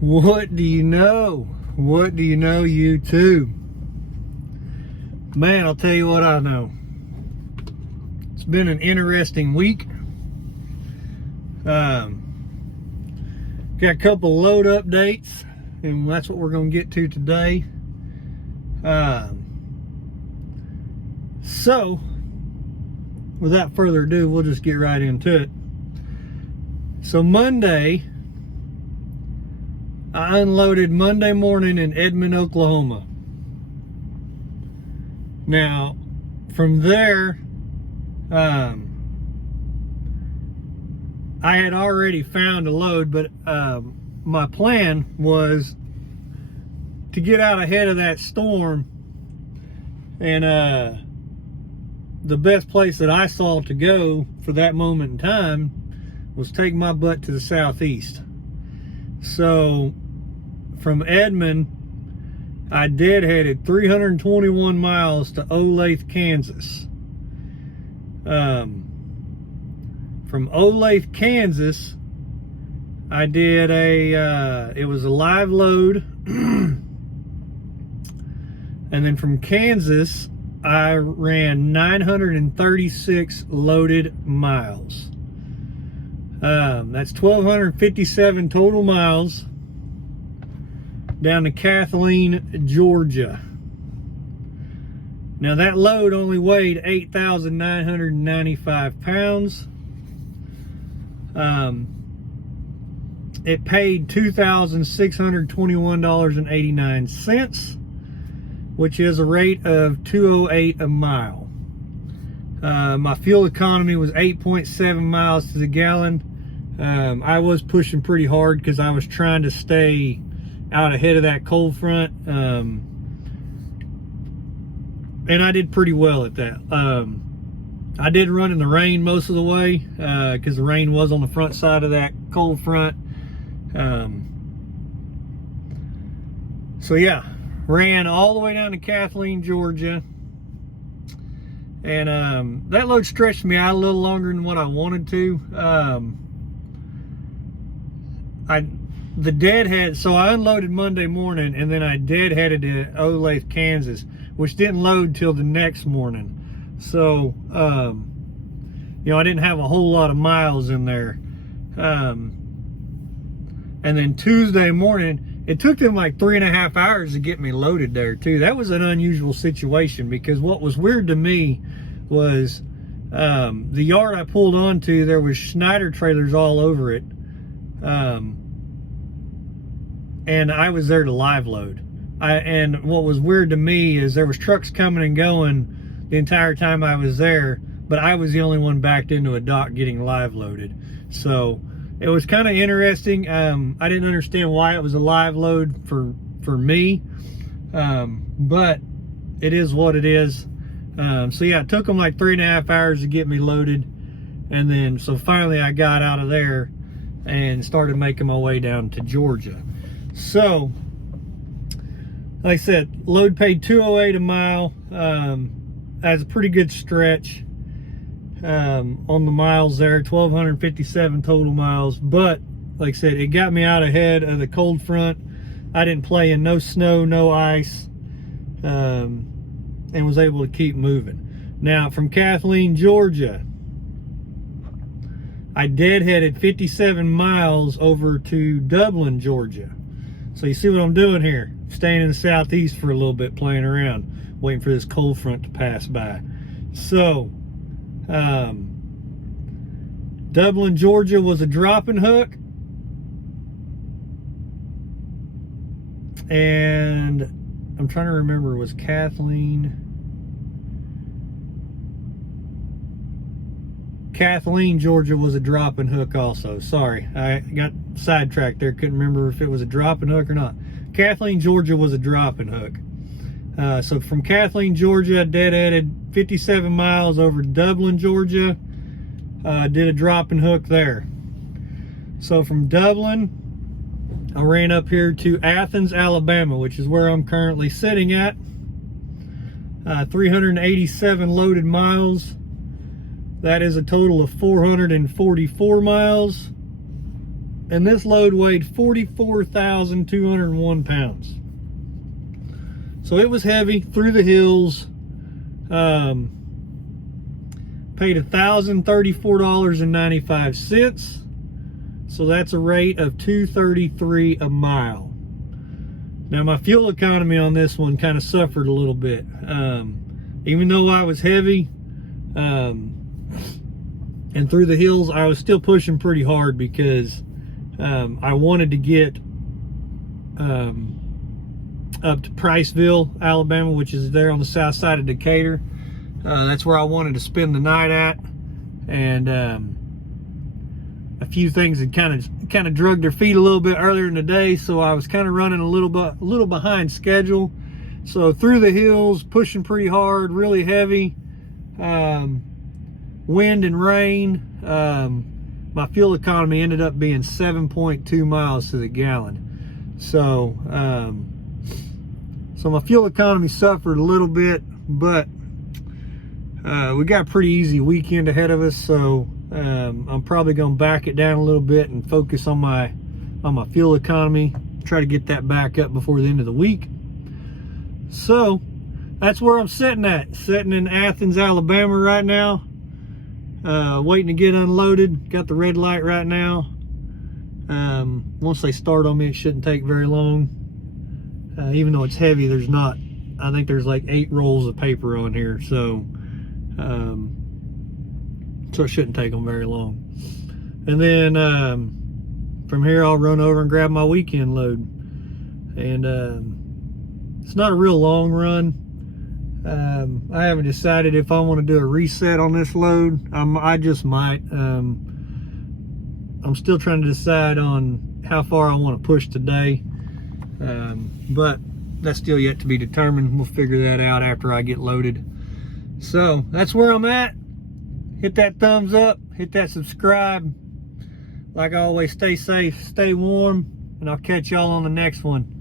What do you know? What do you know, YouTube? Man, I'll tell you what I know. It's been an interesting week. Got a couple load updates, and that's what we're going to get to today. So, without further ado, we'll just get right into it. So Monday, I unloaded Monday morning in Edmond, Oklahoma. Now, from there, I had already found a load, but my plan was to get out ahead of that storm, and the best place that I saw to go for that moment in time was take my butt to the southeast. So from Edmond, I deadheaded 321 miles to Olathe, Kansas. From Olathe, Kansas, I did it was a live load. And then from Kansas, I ran 936 loaded miles. That's 1,257 total miles down to Kathleen, Georgia. Now that load only weighed 8,995 pounds. It paid $2,621.89, which is a rate of $2.08 a mile. My fuel economy was 8.7 miles to the gallon. I was pushing pretty hard because I was trying to stay out ahead of that cold front, and I did pretty well at that. I did run in the rain most of the way because the rain was on the front side of that cold front. So yeah, ran all the way down to Kathleen, Georgia, and that load stretched me out a little longer than what I wanted to. The deadhead, so I unloaded Monday morning, and then I deadheaded to Olathe, Kansas, which didn't load till the next morning. So, I didn't have a whole lot of miles in there. And then Tuesday morning, it took them like 3.5 hours to get me loaded there too. That was an unusual situation, because what was weird to me was the yard I pulled onto, there was Schneider trailers all over it. And I was there to live load. And what was weird to me is there was trucks coming and going the entire time I was there, but I was the only one backed into a dock getting live loaded. So it was kind of interesting. I didn't understand why it was a live load for me, but it is what it is. So yeah, it took them like 3.5 hours to get me loaded, and then so finally I got out of there and started making my way down to Georgia. So, like I said, load paid $2.08 a mile. That's a pretty good stretch on the miles there, 1,257 total miles. But, like I said, it got me out ahead of the cold front. I didn't play in no snow, no ice, and was able to keep moving. Now, from Kathleen, Georgia, I deadheaded 57 miles over to Dublin, Georgia. So you see what I'm doing here? Staying in the southeast for a little bit, playing around, waiting for this cold front to pass by. So, Dublin, Georgia was a dropping hook. And I'm trying to remember, was Kathleen, Georgia was a dropping hook also. Sorry, I got sidetracked there. Couldn't remember if it was a dropping hook or not. Kathleen, Georgia was a dropping hook. So from Kathleen, Georgia, I deadheaded 57 miles over to Dublin, Georgia. Did a dropping hook there. So from Dublin, I ran up here to Athens, Alabama, which is where I'm currently sitting at. 387 loaded miles. That is a total of 444 miles. And this load weighed 44,201 pounds. So it was heavy through the hills. Paid $1,034.95. So that's a rate of $2.33 a mile. Now my fuel economy on this one kind of suffered a little bit. Even though I was heavy and through the hills, I was still pushing pretty hard because I wanted to get up to Priceville, Alabama, which is there on the south side of Decatur. That's where I wanted to spend the night at, and a few things had kind of dragged their feet a little bit earlier in the day, so I was kind of running a little behind schedule. So through the hills, pushing pretty hard, really heavy, wind and rain. My fuel economy ended up being 7.2 miles to the gallon. So my fuel economy suffered a little bit, but we got a pretty easy weekend ahead of us. So I'm probably going to back it down a little bit and focus on my fuel economy, try to get that back up before the end of the week. So that's where I'm sitting in Athens, Alabama right now, waiting to get unloaded. Got the red light right now. Once they start on me, it shouldn't take very long. Even though it's heavy, I think there's like 8 rolls of paper on here, so it shouldn't take them very long. And then from here I'll run over and grab my weekend load. And it's not a real long run. I haven't decided if I want to do a reset on this load. I just might. I'm still trying to decide on how far I want to push today, but that's still yet to be determined. We'll figure that out after I get loaded. So that's where I'm at. Hit that thumbs up, hit that subscribe. Like I always, stay safe, stay warm, and I'll catch y'all on the next one.